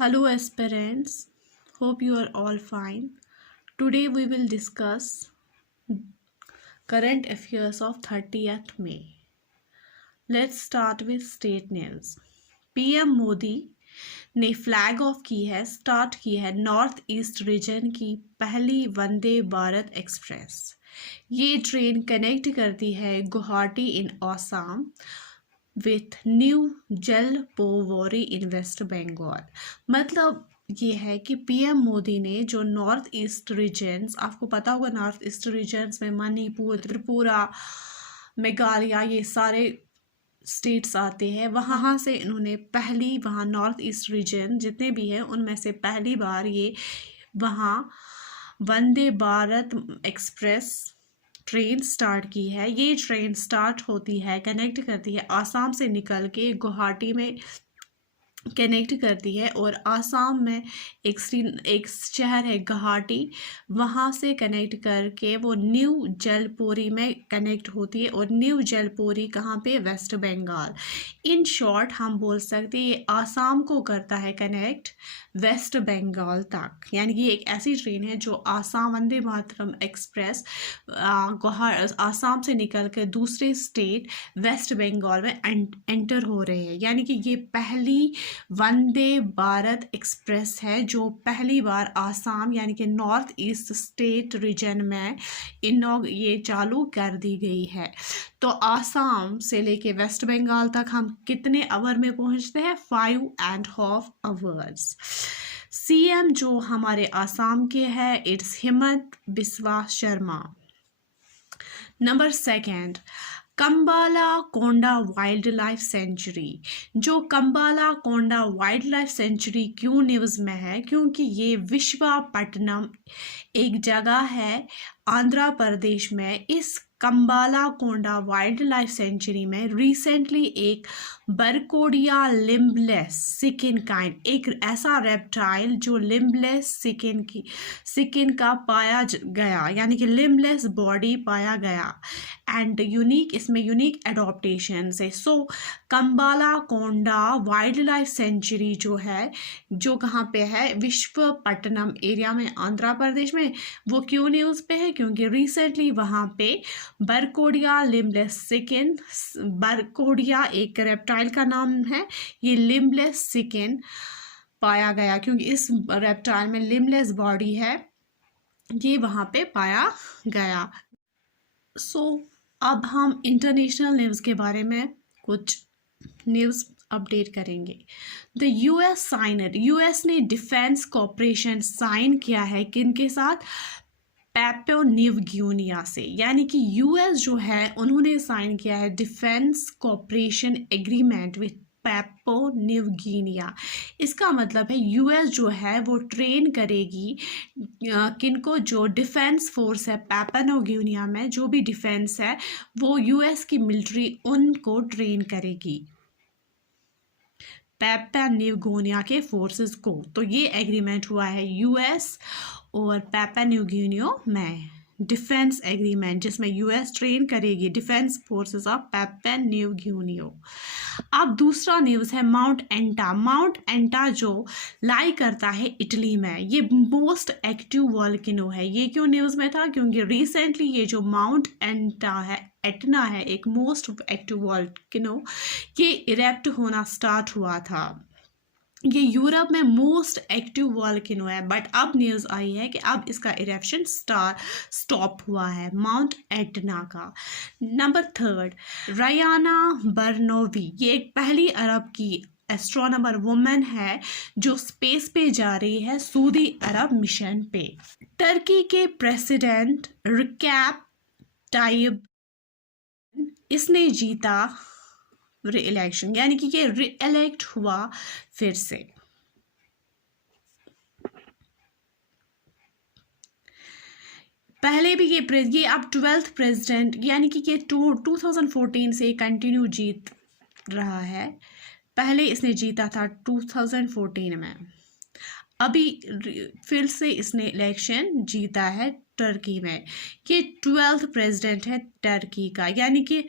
Hello aspirants, hope you are all fine. Today we will discuss current affairs of 30th May. Let's start with state news. PM Modi ने flag of की है start की है north east region की पहली Vande Bharat express. ये train connect करती है Guwahati in Assam with New Jalpaiguri in West Bengal. मतलब ये है कि पीएम मोदी ने जो नॉर्थ ईस्ट रीजन्स, आपको पता होगा नॉर्थ ईस्ट रीजन्स में मणिपुर, त्रिपुरा, मेघालय, ये सारे स्टेट्स आते हैं। वहाँ से इन्होंने पहली वहाँ नॉर्थ ईस्ट रीजन जितने भी हैं उनमें से पहली बार ये वहाँ वंदे भारत एक्सप्रेस ट्रेन स्टार्ट की है। ये ट्रेन स्टार्ट होती है, कनेक्ट करती है आसाम से निकल के गुवाहाटी में कनेक्ट करती है और आसाम में एक शहर है गुवाहाटी, वहाँ से कनेक्ट करके वो न्यू जलपोरी में कनेक्ट होती है। और न्यू जलपोरी कहाँ पे? वेस्ट बंगाल। इन शॉर्ट हम बोल सकते हैं ये आसाम को करता है कनेक्ट वेस्ट बंगाल तक। यानी कि एक ऐसी ट्रेन है जो आसाम वंदे मातरम एक्सप्रेस आसाम से निकल कर दूसरे स्टेट वेस्ट बंगाल में एंटर हो रहे हैं। यानी कि ये पहली वंदे भारत एक्सप्रेस है जो पहली बार आसाम यानी कि नॉर्थ ईस्ट स्टेट रीजन में ये चालू कर दी गई है। तो आसाम से लेके वेस्ट बंगाल तक हम कितने आवर में पहुंचते हैं? 5.5 आवर्स। सीएम जो हमारे आसाम के हैं it's Himanta Biswa Sharma. Number second, Kambala Konda wild life sanctuary. जो कंबाला कोंडा वाइल्ड लाइफ सेंचुरी क्यों न्यूज़ में है? क्योंकि ये विशाखापट्टनम एक जगह है आंध्र प्रदेश में। इस कंबाला कोंडा वाइल्ड लाइफ सेंचुरी में रिसेंटली एक बरकोडिया लिम्बलेस सिकिन काइंड, एक ऐसा रेप्टाइल जो लिम्बलेस सिकिन का पाया गया, यानी कि लिम्बलेस बॉडी पाया गया एंड यूनिक, इसमें यूनिक एडॉप्टेशन है। सो कंबाला कोंडा वाइल्ड लाइफ सेंचुरी जो है, जो कहाँ पे है? विशाखापट्टनम एरिया में आंध्र प्रदेश में। वो क्यों न्यूज़ पे है? क्योंकि रिसेंटली वहाँ पे बरकोडिया लिम्बलेस सिकिन, बरकोडिया एक रेप्टाइल का नाम है, ये लिम्बलेस सिकिन पाया गया क्योंकि इस रेप्टाइल में लिम्बलेस बॉडी है, ये वहाँ पे पाया गया। सो अब हम इंटरनेशनल न्यूज़ के बारे में कुछ न्यूज़ अपडेट करेंगे। द यूएस साइनर, यूएस ने डिफेंस कॉपरेशन साइन किया है किनके साथ? पैपुआ न्यू गिनिया से। यानी कि यूएस जो है उन्होंने साइन किया है defence cooperation agreement with Papua new Guinea. इसका मतलब है यूएस जो है वो ट्रेन करेगी किनको? जो डिफेंस फोर्स है पैपुआ न्यू गिनिया में, जो भी डिफेंस है वो यूएस की मिलिट्री उनको ट्रेन करेगी, पैपुआ न्यू गिनिया के फोर्सेस को। तो ये एग्रीमेंट हुआ है यूएस और पैपुआ न्यू गिनिया में डिफेंस एग्रीमेंट, जिसमें यूएस ट्रेन करेगी defence forces of Papua new Guinea. अब दूसरा न्यूज़ है माउंट एंटा। माउंट एंटा जो लाई करता है इटली में, ये मोस्ट एक्टिव वॉल्केनो है। ये क्यों न्यूज़ में था? क्योंकि रिसेंटली ये जो माउंट एंटा है, एटना है, एक मोस्ट एक्टिव वॉल्केनो, ये इरेप्ट होना स्टार्ट हुआ था। ये यूरोप में मोस्ट एक्टिव वॉल्केनो है, बट अब न्यूज़ आई है कि अब इसका इरेप्शन स्टॉप हुआ है माउंट एटना का। नंबर थर्ड, रायाना बर्नोवी, ये एक पहली अरब की एस्ट्रोनॉमर वुमेन है जो स्पेस पे जा रही है सऊदी अरब मिशन पे। टर्की के प्रेसिडेंट रिसेप तायिप, इसने जीता री-इलेक्शन, यानी कि ये री-इलेक्ट हुआ फिर से। पहले भी ये अब 12th प्रेसिडेंट, यानी कि ये 2014 से कंटिन्यू जीत रहा है। पहले इसने जीता था 2014 में, अभी फिर से इसने इलेक्शन जीता है टर्की में। ये 12th प्रेसिडेंट है टर्की का, यानी कि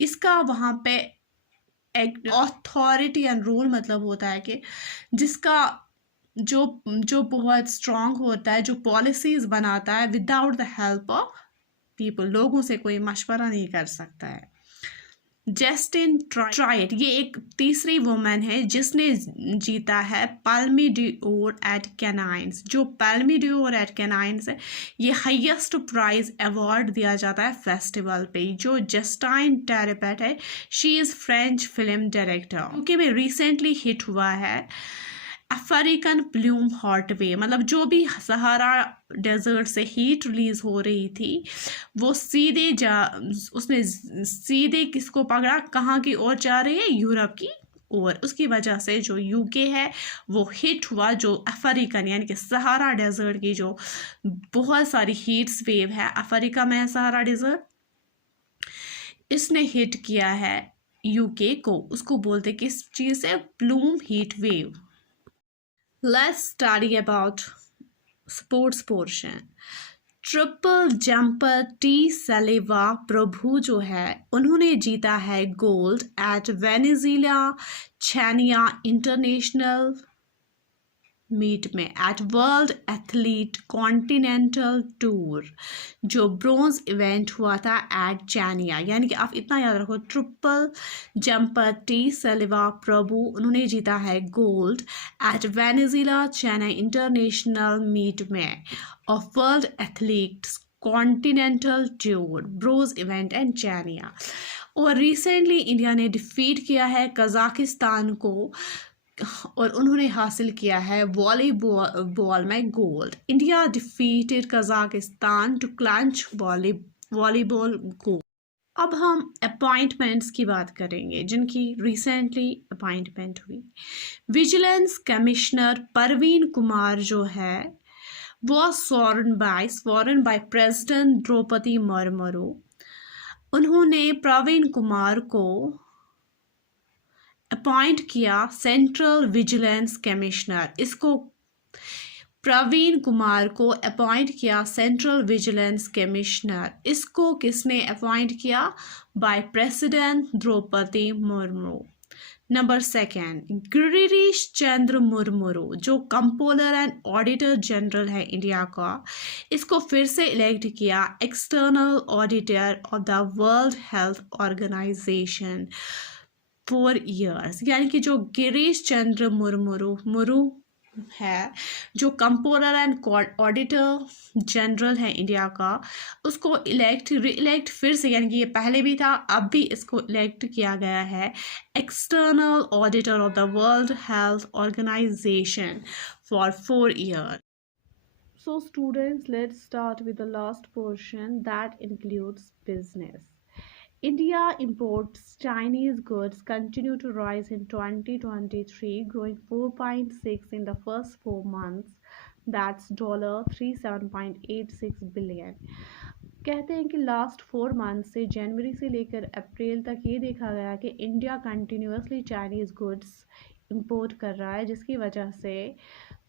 इसका वहाँ पे अथॉरिटी एंड रूल मतलब होता है कि जिसका जो जो बहुत स्ट्रांग होता है, जो पॉलिसीज बनाता है without the help of people, लोगों से कोई मशवरा नहीं कर सकता है। जस्टिन ट्राइट ये एक तीसरी वुमेन है जिसने जीता है पाल्मी डिओर एट कैनाइन्स। जो पाल्मी डिओर एट कैनाइन्स है, ये हाईएस्ट प्राइज अवार्ड दिया जाता है फेस्टिवल पे। जो जस्टाइन टेरेपेट है, she is French film director, क्योंकि में रिसेंटली हिट हुआ है अफ्रीकन प्लूम हॉट वेव, मतलब जो भी सहारा डेजर्ट से हीट रिलीज हो रही थी वो उसने सीधे किसको पकड़ा, कहाँ की ओर जा रही है, यूरोप की ओर। उसकी वजह से जो यूके है वो हिट हुआ। जो अफ्रीकन यानी कि सहारा डेजर्ट की जो बहुत सारी हीट्स वेव है, अफ्रीका में है सहारा डेजर्ट, इसने हिट किया है यूके को। उसको बोलते किस चीज़ से, plume heat wave. Let's study about sports portion. Triple jumper T Selva Prabhu जो है, उन्होंने जीता है gold at Venizelia Chania international meet में at world athlete continental tour. जो ब्रोंज इवेंट हुआ था एट चैनिया, यानी कि आप इतना याद रखो, triple jumper T Selva Prabhu उन्होंने जीता है gold at Venizelia Chennai international meet में of world athletes continental tour bronze event and Chania. और रिसेंटली इंडिया ने डिफीट किया है कजाकिस्तान को और उन्होंने हासिल किया है वॉलीबॉल में gold. India defeated Kazakhstan to clinch volleyball gold. अब हम अपॉइंटमेंट्स की बात करेंगे जिनकी रिसेंटली अपॉइंटमेंट हुई। विजिलेंस कमिश्नर परवीन कुमार जो है वो sworn by president Droupadi Murmu. उन्होंने प्रवीण कुमार को अपॉइंट किया सेंट्रल विजिलेंस कमिश्नर। इसको प्रवीण कुमार को अपॉइंट किया सेंट्रल विजिलेंस कमिश्नर। इसको किसने अपॉइंट किया, by president Droupadi Murmu. Number second, Girish Chandra Murmu जो कंट्रोलर एंड ऑडिटर जनरल है इंडिया का, इसको फिर से इलेक्ट किया external auditor of the world health Organization 4 years। यानी कि जो गिरीश चंद्र मुर्मू है, जो कंट्रोलर एंड ऑडिटर जनरल है इंडिया का, उसको री-इलेक्ट फिर से, यानी कि ये पहले भी था अब भी इसको इलेक्ट किया गया है external auditor of the world health organization for 4 years। So students, let's start with the last portion that includes business. India imports Chinese goods continue to rise in 2023, growing 4.6 in the first 4 months. That's $37.86 billion। कहते हैं कि last 4 month से जनवरी से लेकर अप्रैल तक ये देखा गया कि India continuously Chinese goods import कर रहा है, जिसकी वजह से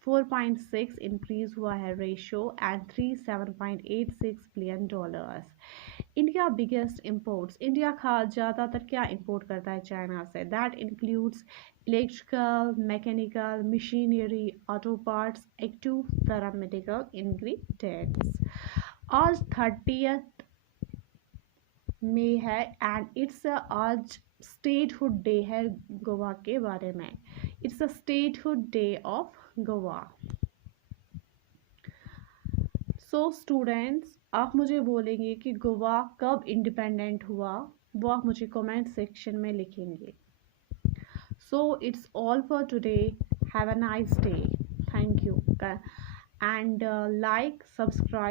4.6 इंक्रीज हुआ है ratio and $37.86 billion। India biggest imports, India ज़्यादातर क्या इंपोर्ट करता है चाइना से, that includes electrical, mechanical, machinery, auto parts, active paramedical ingredients. आज 30 मई है एंड इट्स आज स्टेटहुड डे है गोवा के बारे में। It's a statehood day of Goa. So students, आप मुझे बोलेंगे कि गोवा कब इंडिपेंडेंट हुआ, वो आप मुझे कमेंट सेक्शन में लिखेंगे। So it's all for today, have a nice day, thank you and like, subscribe.